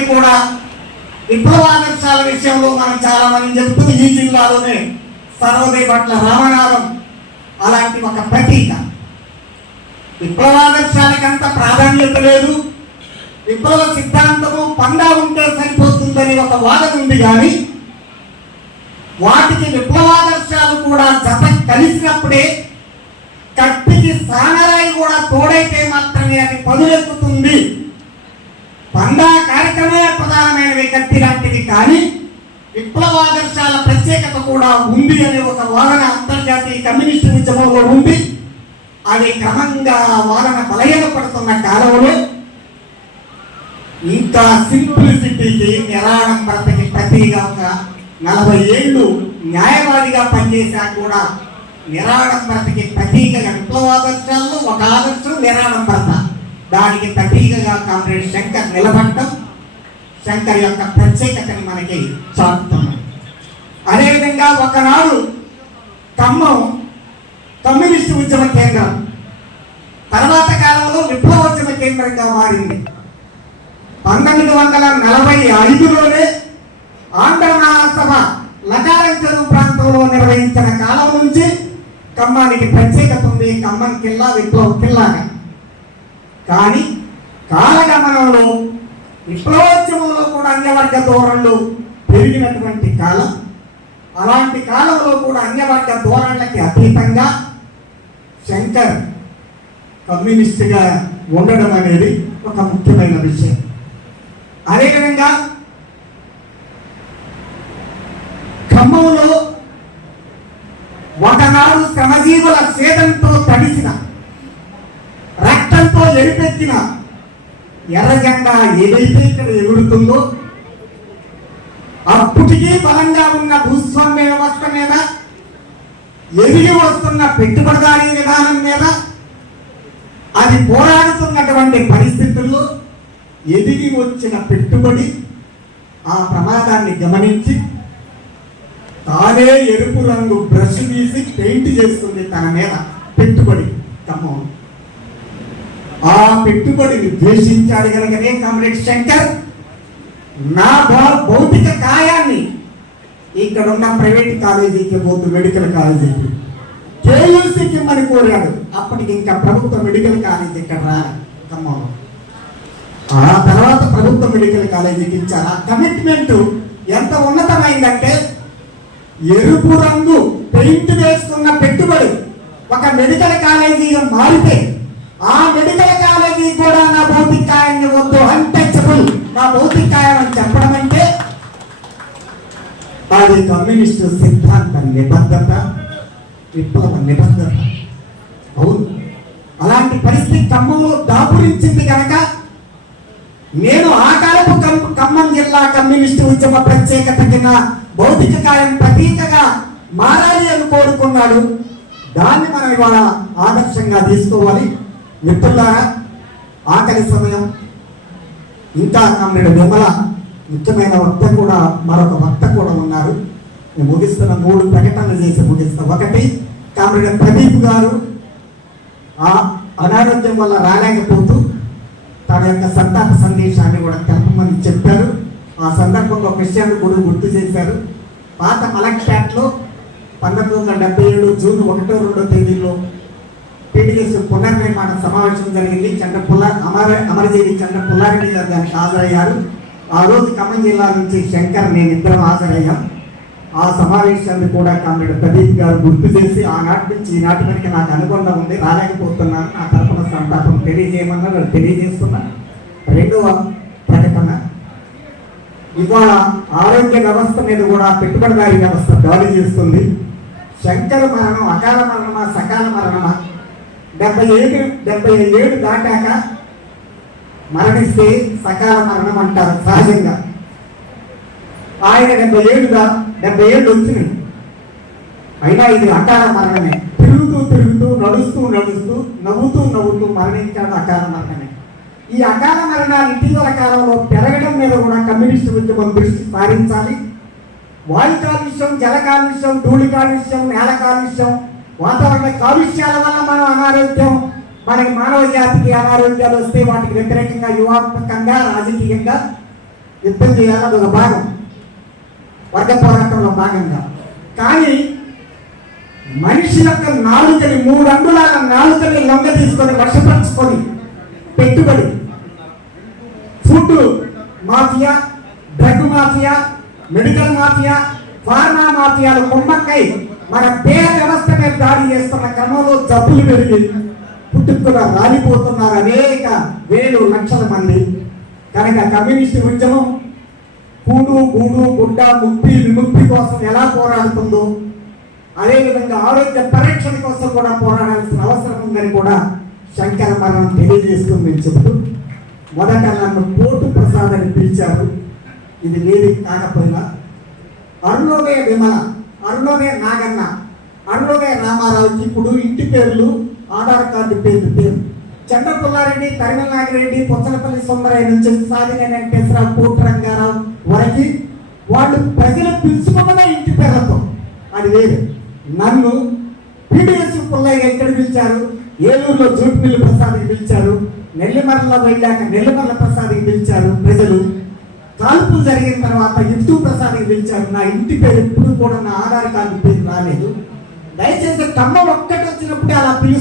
ఇప్పటికి కూడా విప్లవాదర్శాల విషయంలో మనం చాలా మంది చెప్తుంది ఈ జిల్లాలోనే సర్వోదయ పట్ల రామనాథం అలాంటి ఒక ప్రతీక. విప్లవాదర్శాలకు అంత ప్రాధాన్యత లేదు, విప్లవ సిద్ధాంతము పండా ఉంటే సరిపోతుందని ఒక వాదన ఉంది. కానీ వాటికి విప్లవాదర్శాలు కూడా జత కలిసినప్పుడే, కత్తికి సానరాయి కూడా తోడైతే మాత్రమే అది పదులెక్కుతుంది. పండా కార్యక్రమే ప్రధానమైనవి, కత్తి లాంటివి. కానీ విప్లవాదర్శాల ప్రత్యేకత కూడా ఉంది అనే ఒక వాదన అంతర్జాతీయ కమ్యూనిస్టు ఉద్యమంలో ఉంది. అది క్రమంగా వాదన బలహీనపడుతున్న కాలంలో ఇంకా సింప్లిసిటీకి, నిరాడంబరతకి ప్రతిగా ఒక 40 ఏళ్ళు న్యాయవాదిగా పనిచేశా కూడా నిరాడంబరతకి ప్రతీకగా విప్లవాదర్శాల్లో ఒక ఆదర్శం నిరాడంబరత, దానికి ప్రతీకగా కామ్రేడ్ శంకర్ నిలబడటం శంకర్ యొక్క ప్రత్యేకతని మనకి చాటుతున్నాం. అదేవిధంగా ఒకనాడు ఖమ్మం కమ్యూనిస్టు ఉద్యమ కేంద్రం, తర్వాత కాలంలో విప్లవోద్యమ కేంద్రంగా మారింది. 1945లోనే ఆంధ్ర మహాసభ లకారం చెరువు ప్రాంతంలో నిర్వహించిన కాలం నుంచి ఖమ్మానికి ప్రత్యేకత ఉంది. ఖమ్మం కిల్లా విప్లవ కిల్లాగా. కానీ కాలగమనంలో విప్లవోద్యమంలో కూడా అన్యవర్గ ధోరణులు పెరిగినటువంటి కాలం. అలాంటి కాలంలో కూడా అన్యవర్గ ధోరణులకి అతీతంగా శంకర్ కమ్యూనిస్టుగా ఉండడం అనేది ఒక ముఖ్యమైన విషయం. అదేవిధంగా ఖమ్మంలో ఒకనాడు శ్రమజీవుల సేదంతో తడిసిన, రక్తంతో ఎరిపెత్తిన ఎర్ర జెండా ఏదైతే ఇక్కడ ఎగురుతుందో, అప్పటికీ బలంగా ఉన్న భూస్వామ్య వ్యవస్థ మీద, ఎదిగి వస్తున్న పెట్టుబడిదారీ విధానం మీద అది పోరాడుతున్నటువంటి పరిస్థితుల్లో ఎదిగి వచ్చిన పెట్టుబడి ఆ ప్రమాదాన్ని గమనించి తానే ఎరుపు రంగు బ్రష్ తీసి పెయింట్ చేసుకుంది తన మీద పెట్టుబడి. ఖమ్మం ఆ పెట్టుబడిని ద్వేషించాడు కనుకనే కామ్రేడ్ శంకర్ నా భౌతిక కాయాన్ని ఇక్కడ ఉన్న ప్రైవేట్ కాలేజీకి పోతూ మెడికల్ కాలేజీకి కేయూసీకి ఇమ్మని కోరాడు. అప్పటికి ఇంకా ప్రభుత్వ మెడికల్ కాలేజీ ఇక్కడ రాలి ఖమ్మంలో. ఆ తర్వాత ప్రభుత్వ మెడికల్ కాలేజీకి ఇచ్చారు. ఆ కమిట్మెంట్ ఎంత ఉన్నతమైందంటే, ఎరుపు రంగు పెయింట్ వేసుకున్న పెట్టుబడి ఒక మెడికల్ కాలేజీగా మారితే ఆ మెడికల్ కాలేజీ కూడా నా భౌతిక కాయాన్ని వద్దు, అన్టచబుల్, నా భౌతిక కాయం అని చెప్పడం అంటే అది కమ్యూనిస్టు సిద్ధాంత నిబద్ధత, విప్లవ నిబద్ధత. అవును, అలాంటి పరిస్థితి ఖమ్మంలో దాపురించింది కనుక నేను ఆ కాలపు ఖమ్మం జిల్లా కమ్యూనిస్టు ఉద్యమ ప్రత్యేకతకి నా భౌతిక కాయం ప్రతీకగా మారాలి అని కోరుకున్నాడు. దాన్ని మనం ఇవాళ ఆదర్శంగా తీసుకోవాలి. మిత్రులారా, ఆఖరి సమయం. ఇంకా కామ్రేడ్ విమల ముఖ్యమైన వక్త కూడా, మరొక వక్త కూడా ఉన్నారు. నేను ముగిస్తున్న 3 ప్రకటనలు చేసి ముగిస్తా. ఒకటి, కామ్రేడ్ ప్రదీప్ గారు ఆ అనారోగ్యం వల్ల రాలేకపోతూ తన యొక్క సంతాప సందేశాన్ని కూడా తెలపమని చెప్పారు. ఆ సందర్భంగా ఒక విషయాన్ని కూడా గుర్తు చేశారు. పాత మలక్పేటలో 1977 జూన్ 1-2 తేదీలో టీడీఎస్ పునర్నిర్మాణ సమావేశం జరిగింది. అమరజీవి చంద్ర పుల్లారెడ్డి గారు దానికి హాజరయ్యారు. ఆ రోజు ఖమ్మం జిల్లా నుంచి శంకర్, నేను ఇద్దరం హాజరయ్యాం. ఆ సమావేశాన్ని కూడా కామ్రేడ్ ప్రదీప్ గారు గుర్తు చేసి, ఆనాటి నుంచి ఈనాటి వరకు నాకు అనుబంధం ఉంది, రాలేకపోతున్నాను, నా తరఫున సంతాపం తెలియజేయమన్నారు. తెలియజేస్తున్నా. రెండవ ప్రకటన, ఇవాళ ఆరోగ్య వ్యవస్థ మీద కూడా పెట్టుబడిదారీ వ్యవస్థ దాడి చేస్తుంది. శంకర్ మరణం అకాల మరణమా సకాల మరణమా? 77 దాటాక మరణిస్తే సకాల మరణం అంటారు సహజంగా. ఆయన 77 వచ్చినాయి, అయినా ఇది అకాల మరణమే. తిరుగుతూ నడుస్తూ నవ్వుతూ మరణించాడు. అకాల మరణమే. ఈ అకాల మరణాలు ఇటీవల కాలంలో పెరగడం మీద కూడా కమ్యూనిస్టు ఉద్యమం దృష్టి సారించాలి. వాయు కాలుష్యం, జల కాలుష్యం, ధూళి కాలుష్యం, నేల కాలుష్యం, వాతావరణ కాలుష్యాల వల్ల మనం అనారోగ్యం, మనకి మానవ జాతికి అనారోగ్యాలు వస్తే వాటికి వ్యతిరేకంగా యువాత్మకంగా, రాజకీయంగా యుద్ధం చేయాలి, అదొక భాగం, వర్గ పోరాటంలో భాగంగా. కానీ మనిషి యొక్క నాలుకని 3 అంగుళాల నాలుకని లొంగ తీసుకొని వశపరుచుకొని పెట్టుబడి food mafia, drug mafia, medical mafia, pharma మాఫియాలు కుమ్మక్కై మన పేద వ్యవస్థ మీద దాడి చేస్తున్న క్రమంలో జబ్బులు పెరిగి పుట్టుకున్న రాలిపోతున్నారు అనేక వేలు లక్షల మంది. కనుక కమ్యూనిస్టు ఉద్యమం కూడు గూడు గుడ్డ ముక్తి విముక్తి కోసం ఎలా పోరాడుతుందో అదేవిధంగా ఆరోగ్య పరిరక్షణ కోసం కూడా పోరాడాల్సిన అవసరం ఉందని కూడా శంకర మరణం తెలియజేస్తుంది చెబుతూ, మొదట నన్ను పోటు ప్రసాద్ అని పిలిచారు. ఇది వేదిక కాకపోయినా అరుణోదయ విమల, అరుణోదయ నాగన్న, అరుణోదయ రామారావుకి ఇప్పుడు ఇంటి పేర్లు ఆధార్ కార్డు పేరు చంద్రపుల్లారెడ్డి, తరిమల నాగిరెడ్డి, పొచ్చలపల్లి సుందరయ్య నుంచి సాధిన వెంకటేశ్వరరావు, కోటి రంగారావు వరకు వాళ్ళు ప్రజలు పిలుచుకున్న ఇంటి పేర్లతో. అది వేరు. నన్ను పీడిఎస్ పుల్లయ్య ఎక్కడ పిలిచారు, ఏలూరులో జూట్మిల్లి ప్రసాద్కి పిలిచారు, నెల్లిమర్ల వెళ్ళాక నెల్లిమర్ల ప్రసాద్కి పిలిచారు ప్రజలు. కాల్పులు జరిగిన తర్వాత యుద్ధు ప్రసాద్కి పిలిచారు. నా ఇంటి పేరు ఎప్పుడు కూడా నా ఆధార్ కార్డు పేరు రాలేదు. దయచేసి కమ్మ ఒక్కటి వచ్చినప్పుడే అలా పిలుస్తారు.